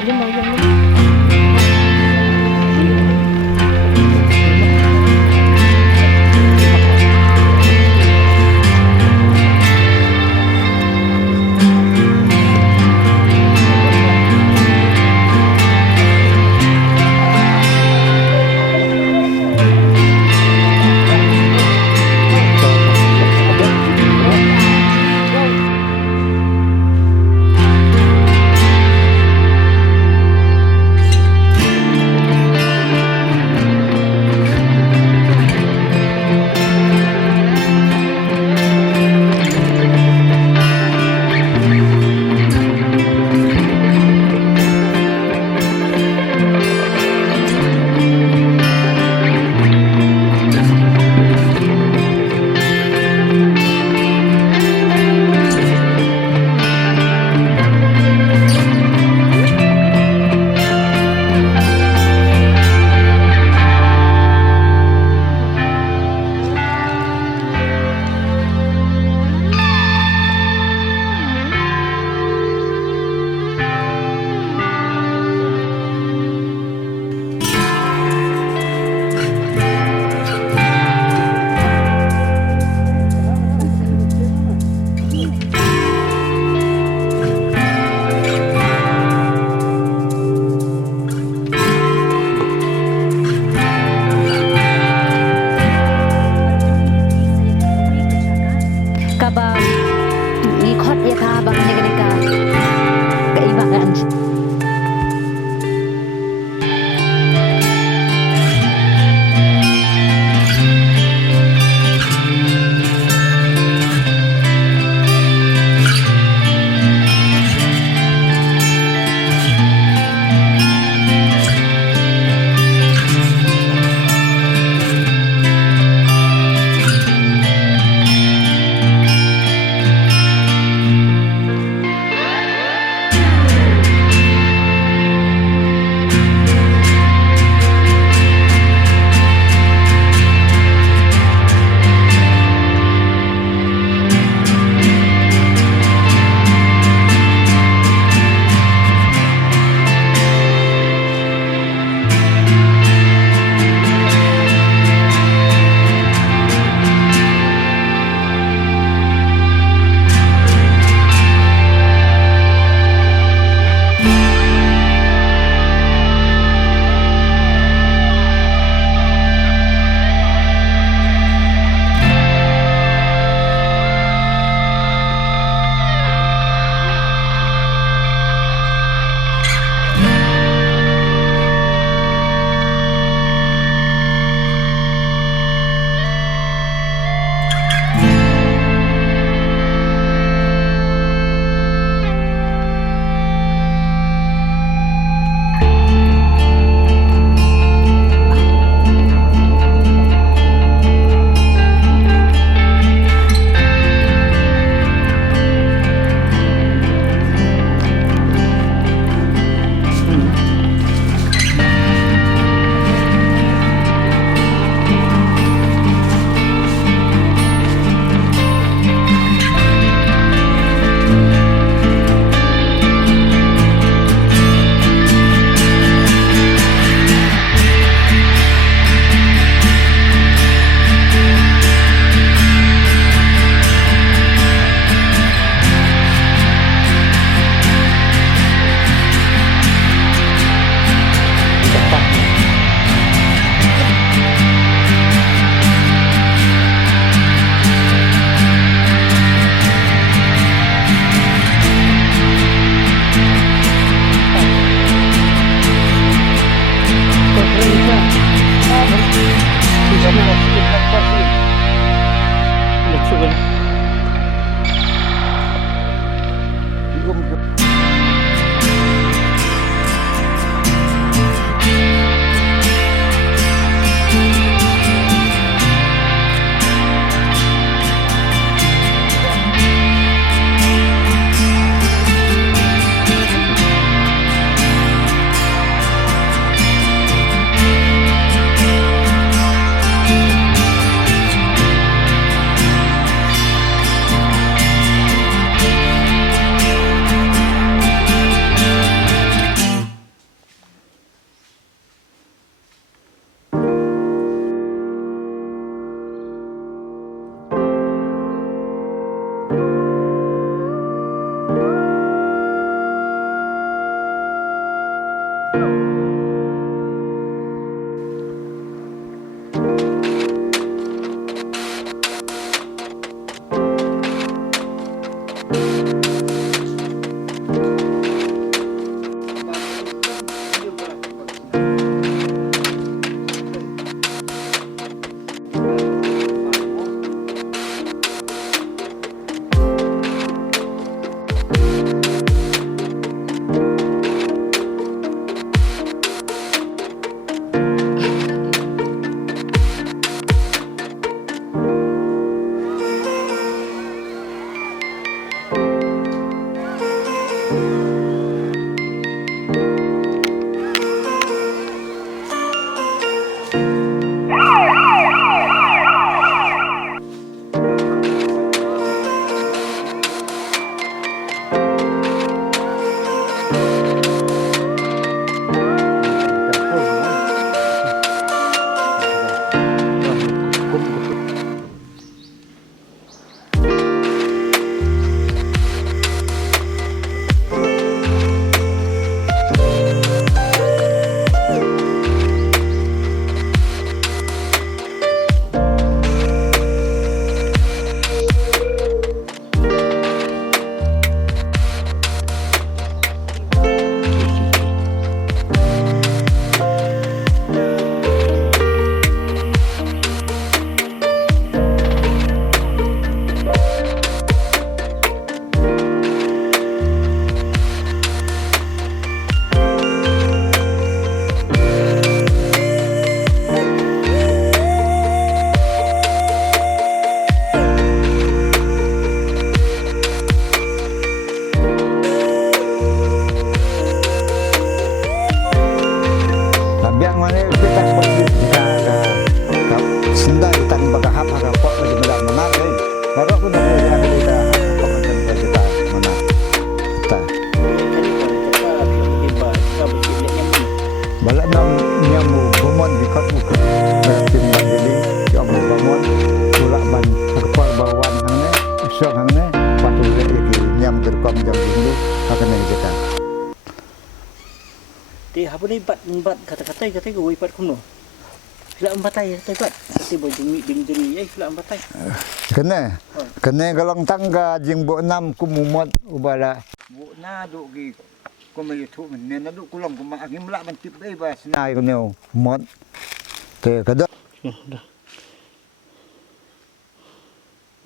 Alin na yan mo? Ti apa ni bat kata-kata gue ipat kuno. Sila embatai tebat. Ti bojo mi dingdiri sila embatai. Kena galong tangga jing bo 6 kumumot ubala. Bo na do gi ko me tu men na do kulong ko ma agim la ban tip ai ba sinai ko neo mot. Te kada.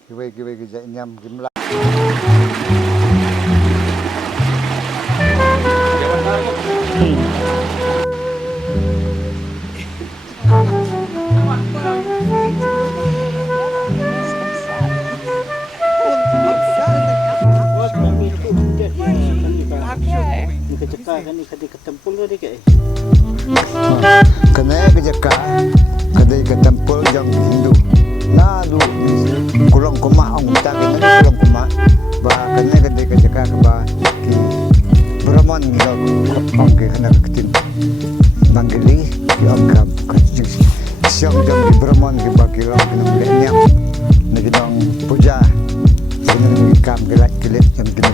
Kiwe ki ja nyam gimla. Kena kejaka kadai ketempul jang Hindu na du kulong kuma ang ta kena kulong kuma ba kena kadai kejaka ke ba ki Brahman ngilog ang ke kena ketin manggili ki angkam siang jang di Brahman ki ba kilong kena nyam nagidong puja kena kam gelat kilit yang kena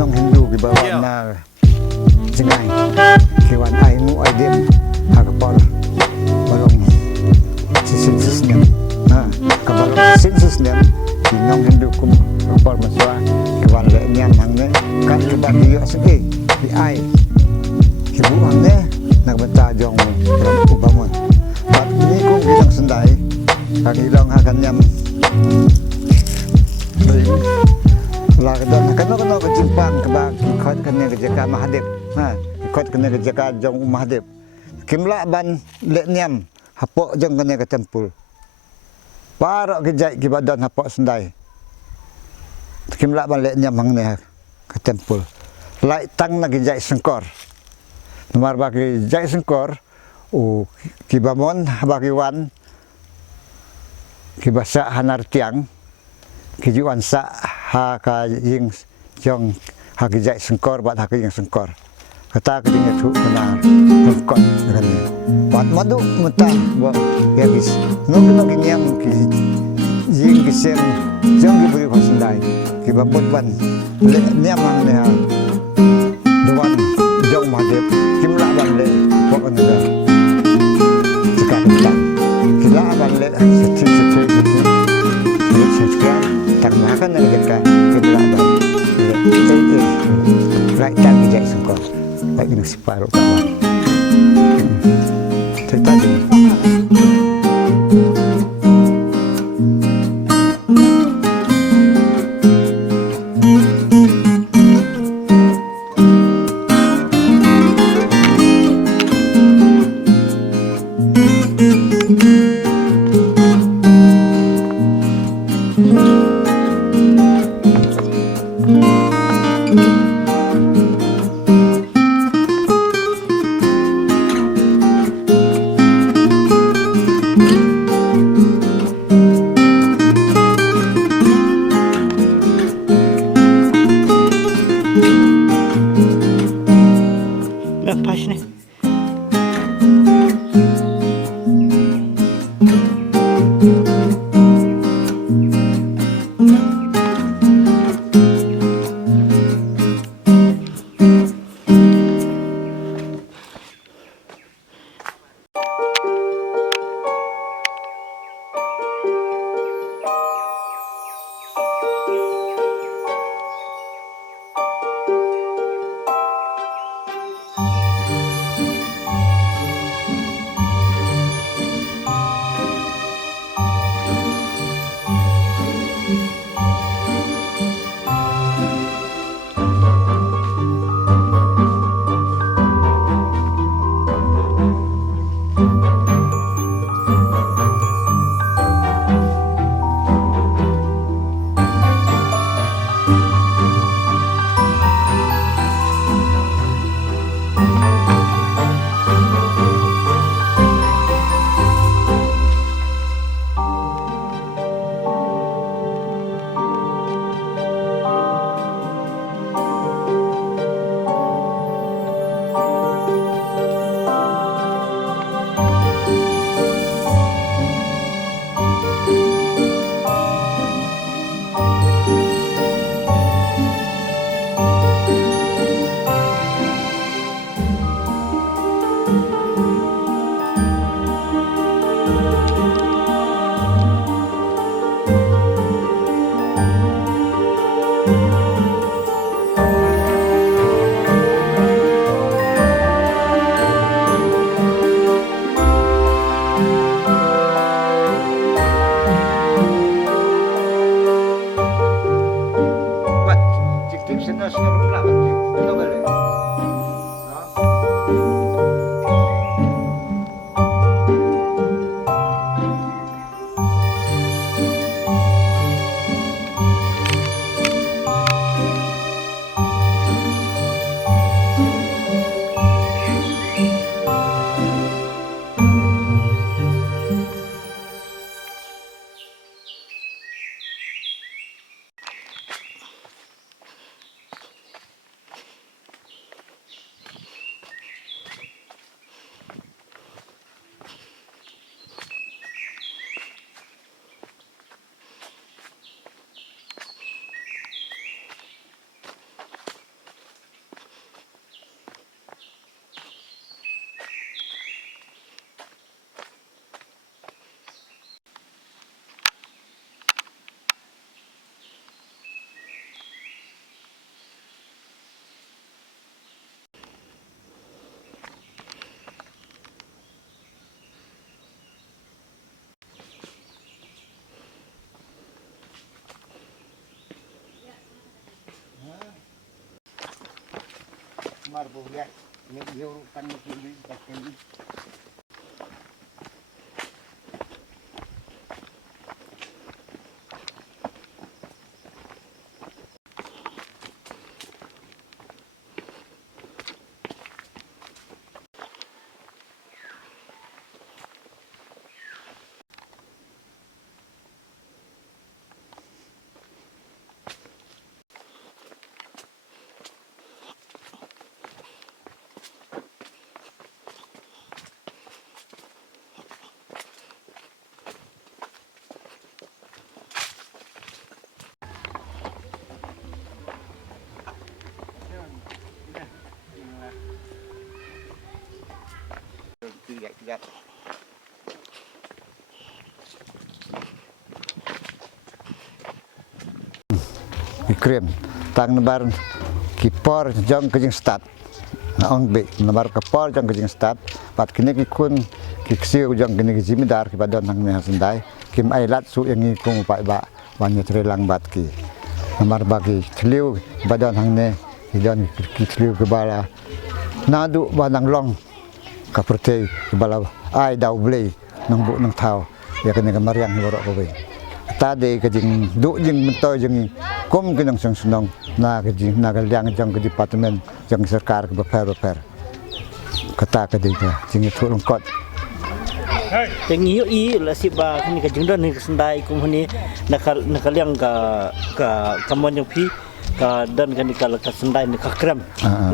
nong Hindu ki ba na jengai kewan aimu aidem hakapal balong sisnya kabalong sisnya dinong Hindu kum kapal maswa kewan le nyam hangne kan keban dia sege di ai hibu hangne nak benta jong ram ubamon bat ni kum bilang sendai kang ilang akan nyam lah kedon kena kejimpang kebak ikut kena kejaka Mahadip ikut kena kejaka jong Mahadip kimla ban lek nyam hapok jong kena ke tempul parok kejai ki badan hapok sendai kimla ban lek nyam hangne ke tempul lai tang na kejai sengkor nomor bagi jai sengkor ki bamon bagi wan ki basa hanar tiang kijuan sa ha ka ying jong ha kijai sengkor bat ha ying sengkor kata keding tu benar rukot kan bat madu muta wa ya gis no kinyam ki ying kisem jong ki beri pasandai ki babot ban le nyamang ne ha doan jong Mahadip kimla sekian termakan dengan jaka kedua abang right tak bijak sungkau lagi nak separuh kawan cerita ni lepas ni. Marbo ya, ini dia urutan ini ini. Tidak. krem tang nabar kipor jong ke jing start ong be nabar kapor jong ke jing start pat kini ki kun ki siu jong kini ki jimidar ki badon nang ne sendai kim ai lat su yang ni kung pai ba banyak terelang bat ki nabar bagi tliu badon nang ne ki jon ki tliu ke bala nadu banang long kaprte ke bala ai dau blei nang bu nang thau ya kini kamariang hi borok ko be tadi kejing duk jing mentoy jing kum kenang sang senong na kejing na kaliang jang ke departemen jang serkar ke beper kata kedika jing itu lengkot yang iyo i la si ba kini ka jingdan ni sendai kum ni nakaliang ka kamon yang pi ka dan kani ka sendai ni ka kram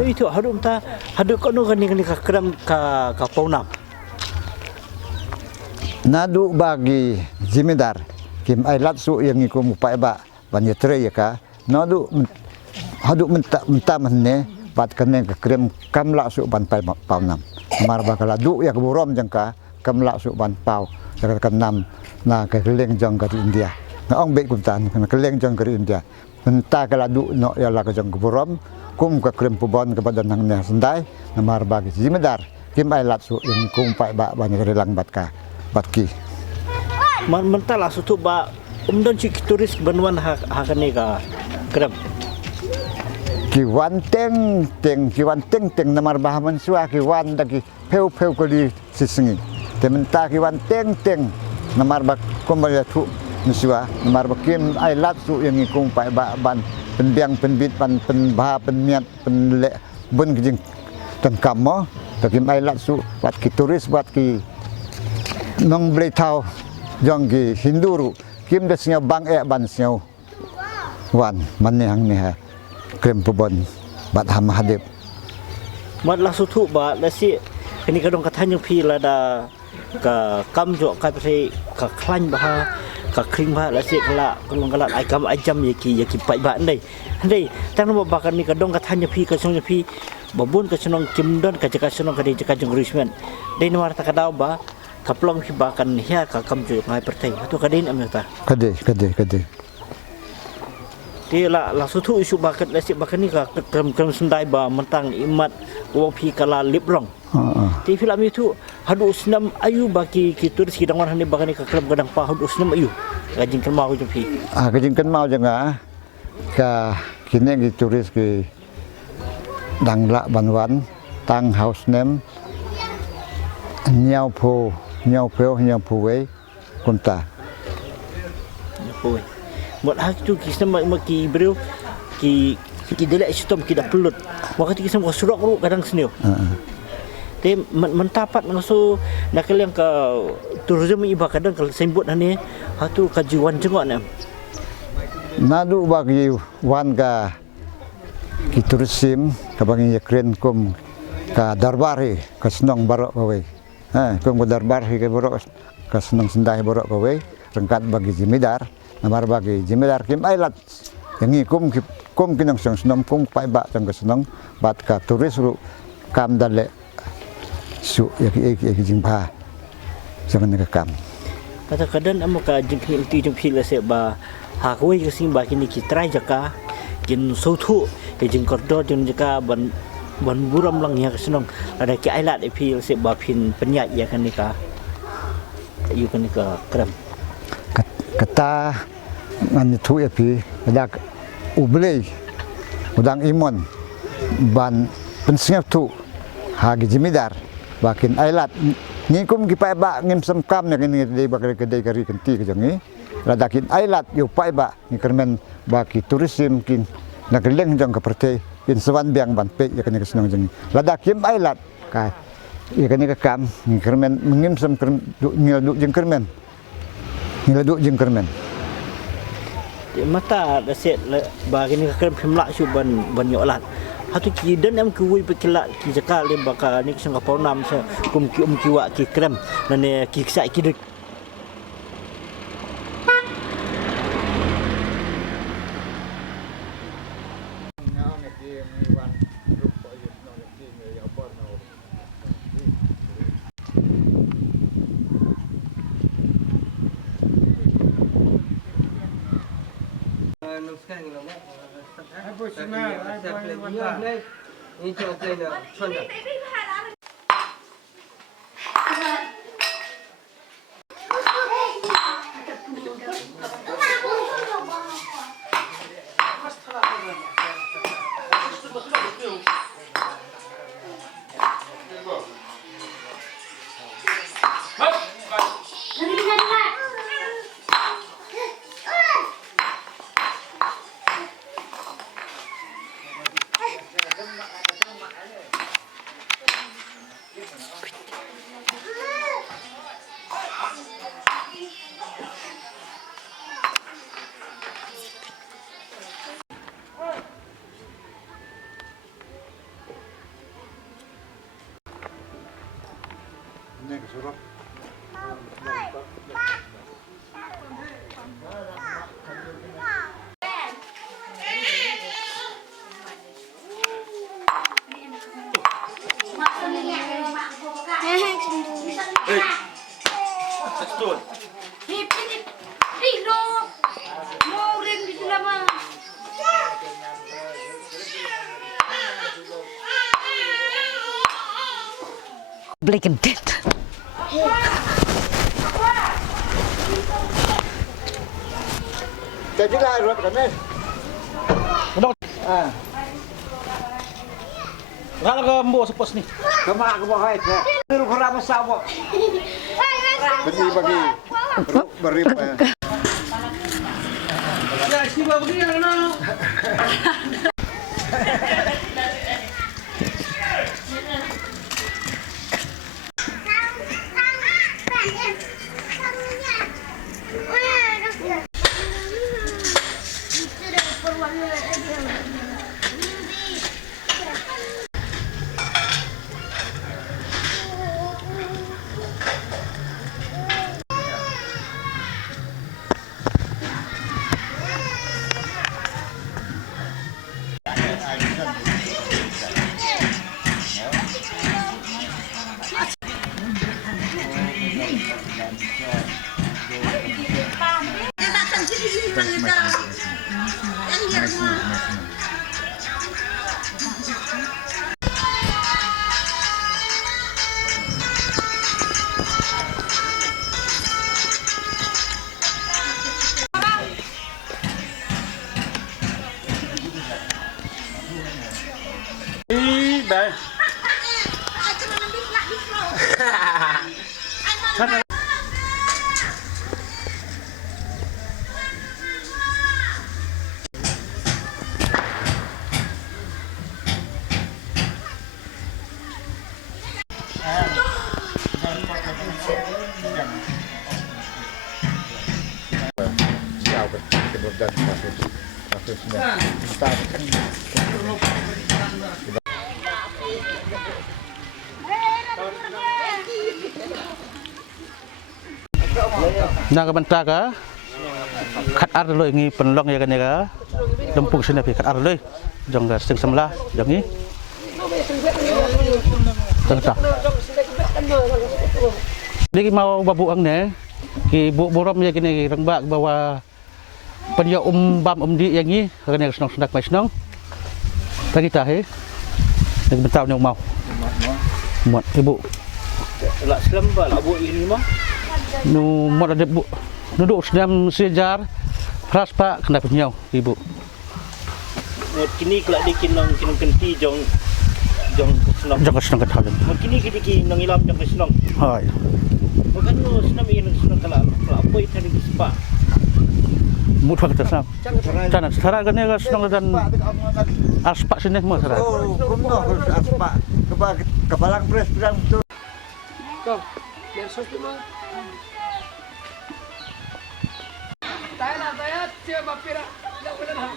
itu hadu ta hadu ko no kani ka kram ka paunam nadu bagi jimidar kim ai lat su yang ikum pai ba banyak tre ya ka nadu hadu menta manne bat kene ka krem kam la su ban pai pau nam mar ba kala du ya burom jang ka kam la su ban pau ya ka nam na ka leng jang ka India na ong be kum tan ka leng jang ka India menta kala du no ya la ka jang burom kum ka krem pubon ka badan nang ne sendai na mar ba ki jimedar kim ai lat su yang ikum pai ba banyak relang bat ka bat ki mentala sutu ba umdon cik turis banwan hakane ka krem kiwan teng teng namar bahaman suah kiwan dagi peu ko di sisingi tementa kiwan teng namar bak kombaya tu nisua namar bakim ai lat su yang ikung pai ba ban penbiang penbit pan penbah penmiat penle bun kijing tengkam mo takim ai lat su bat ki turis bat ki nong blei tau jong ki hinduru kim desnya bang ban snyau wan manne hang ne ha krem pubon bat ham hadip mat la sutu ba la si kini kadong katanya pi la da ka kam jo ka pe ka klan ba ka kring ba la si kala kulung kala ai kam ai jam yaki pai ba ndai tang no ba kan ni kadong katanya pi ka song pi babun ka senong kim don ka jaka senong ka de jaka jong rismen dei no warta ka daw ba kaplong hibakan hiya ka kamju ngai pertai atau kadin ameta kade dia la sutu isu bakat la si bakan ni ka krem sendai ba mentang imat wo pi kala librong ti film itu hadu usnam ayu baki ki turis ki dangwan hani bakan ni ka krem gadang pa hadu usnam ayu gajing kan mau pi gajing kan mau janga ka kini ki turis ki dangla banwan tang house name nyau po we kunta poi mot hak tu ki sama ki bro ki delek sistem ki dah pelut waktu ki sama surok ru kadang senio te mentapat ngaso nak yang ka tourism iba kadang kalau sembut hani hatu kajuan jengok nam nadu bagi wan ka ki tourism ka bangi kren kum ka darbari ka senong barok we kum ka darbari ka barok ka senong sendai barok we rengkat bagi jimidar namar bagi jimidar kim ailat yang kum kinang senong kum pai ba tang ka senong bat ka turis ru kam dale su yaki jingpa jangan ka kam kadang-kadang amo ka jingkni ti jingpi la se ba hakoi ka sing ba kini ki try jaka kin sotu ke jing kordo jing jaka ban buram lang ya senong ada ki ailat e pi se ba pin penyat ya kan ni ka yu kan ni ka kram kata ngan tu ya pi ada ublei udang imon ban pensingap tu hagi jimidar bakin ailat ngikum ki pai ba ngim sem kam ne kini de ba kedai kari kenti ke jangi ladakin ailat yo pai ba ni kermen baki tourism kin nak leng jang ka pertai in sewan biang ban pe ya kini kesenang jangi ladakin ailat ka ya kini ka kam ni kermen ngim sem ngil du jeng kermen ngil du jeng kermen mata da set ba kini ka krem pimla su ban yolat hatu ki dan am kuwi bekila ki jaka le baka ni sang ka nam sa kum ki wa ki krem nane ki sa ki 你就这个穿着。 Ini kesurup. Beli gendet. Jadi lah ruat kan eh. Ah, Kalau ke mbok sepos ni. kemak ke bawah itu. Terus berapa sawah? Bagi beri. Ya, siapa begini anak? Dah. Siapa kemudian kasusnya. Nah kebentar ka kat ar loi ngi penlong ya kan ya ka lempuk sini pi kat ar loi jong ga sing semlah jong ni tentang ni mau babu ang ne ki bu borom ya kini rengbak bawa penyo bam di yang ni kan ya senang sendak mai senang tadi tah he ni bentar nyong mau muat ibu Lak selamba lak buat ini mah. nu mod ada bu duduk sedang sejar pras pak kena penyau ibu Mot kini kelak dikin nang kenti jong senang. jangan senang kat halim Mot kini ki nang ilam jong senang. hai Bukan no senang ini senang kelak apa itu di sepak. mut pak tersenang jangan setara kan ya senang dan aspak sini semua setara Oh, kumno aspa. Kebalang pres bilang betul. Kau, biar sos dulu. Tayat, siapa pira? Tidak boleh lah.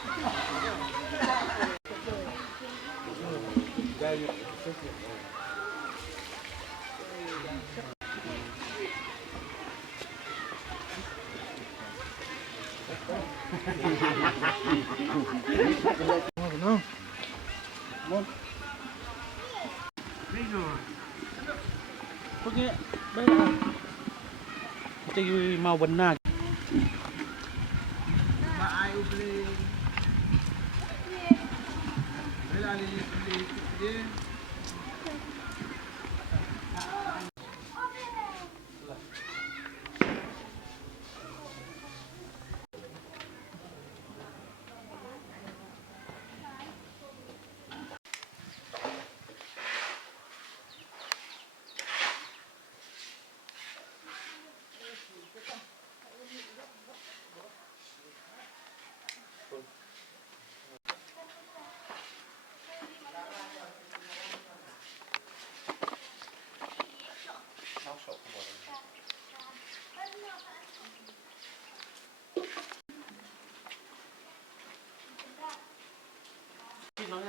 pergi baiklah kita mau benar Nó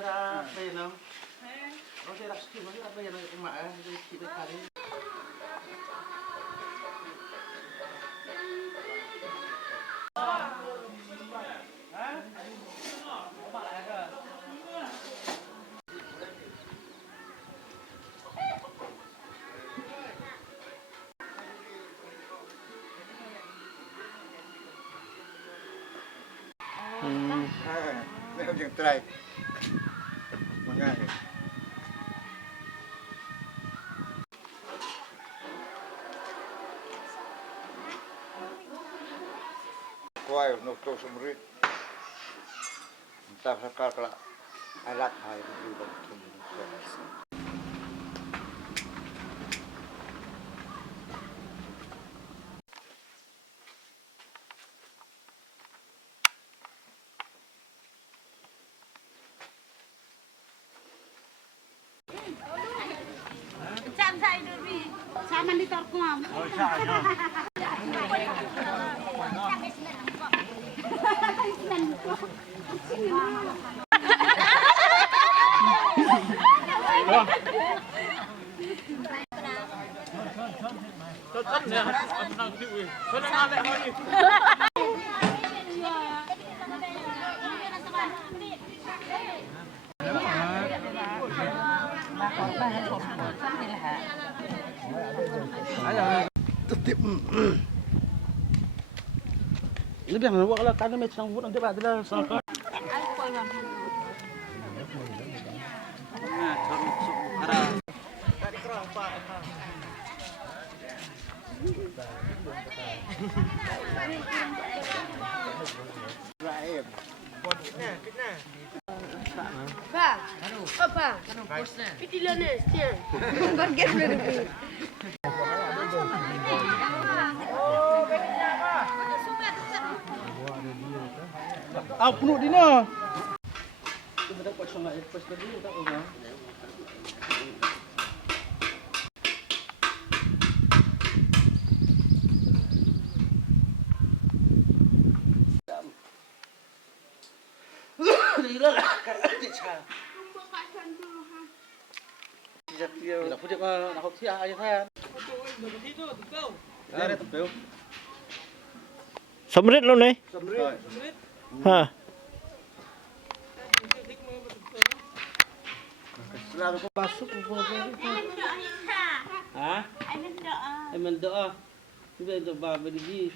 ra đây nó sẽ đặt skin nó ra đây là cái mã đây chỉ được cả đấy. Ini yang terakhir. Mengalir. Kuai untuk semrit. Entah sekal kelak alat hai di bantu. Chạm dậy được vì chạm ăn đi tọt quàm. Ini biar nak buat kalau kan macam sang buat nanti baca dah sang. Ba, apa? Pitilan ni, siang. Bagian lebih. Ah, penuh di mana? Kita dapat sangat lepas tadi tak apa. Gila kat cha. Tidak punya nak hot sia aja kan. Ada tempel. Samrit lo nih. Ha. Masuk ha? Aiman doa. Kita coba berdiri.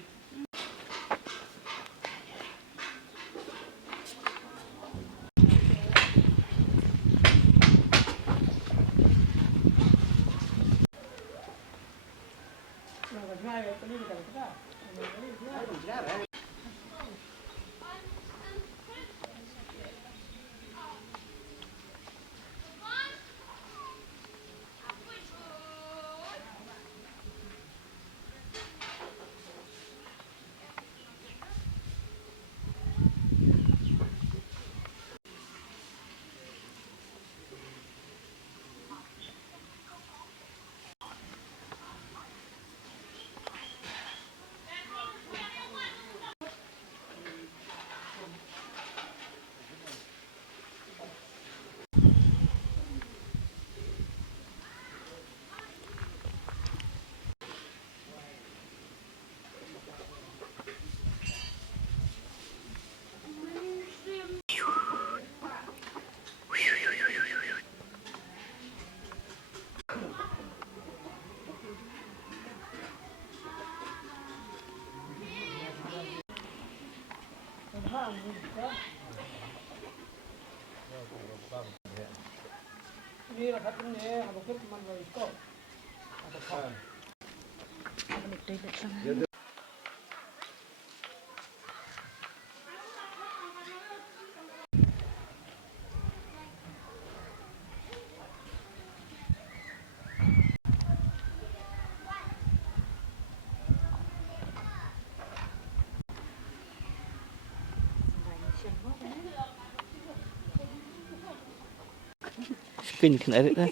Skin kena edit dah.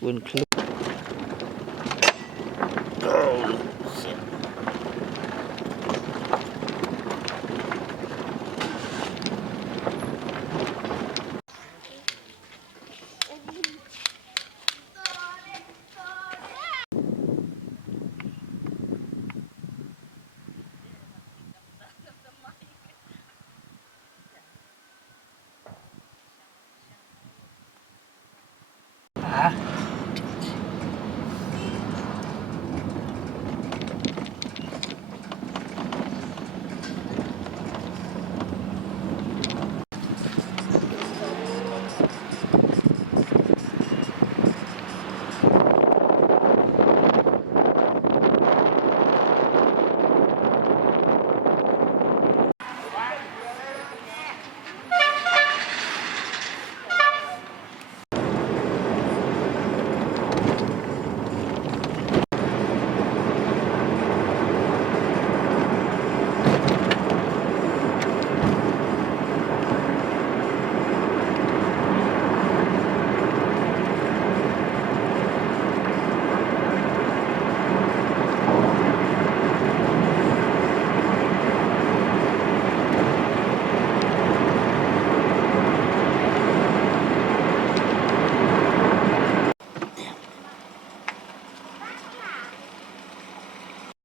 Win club.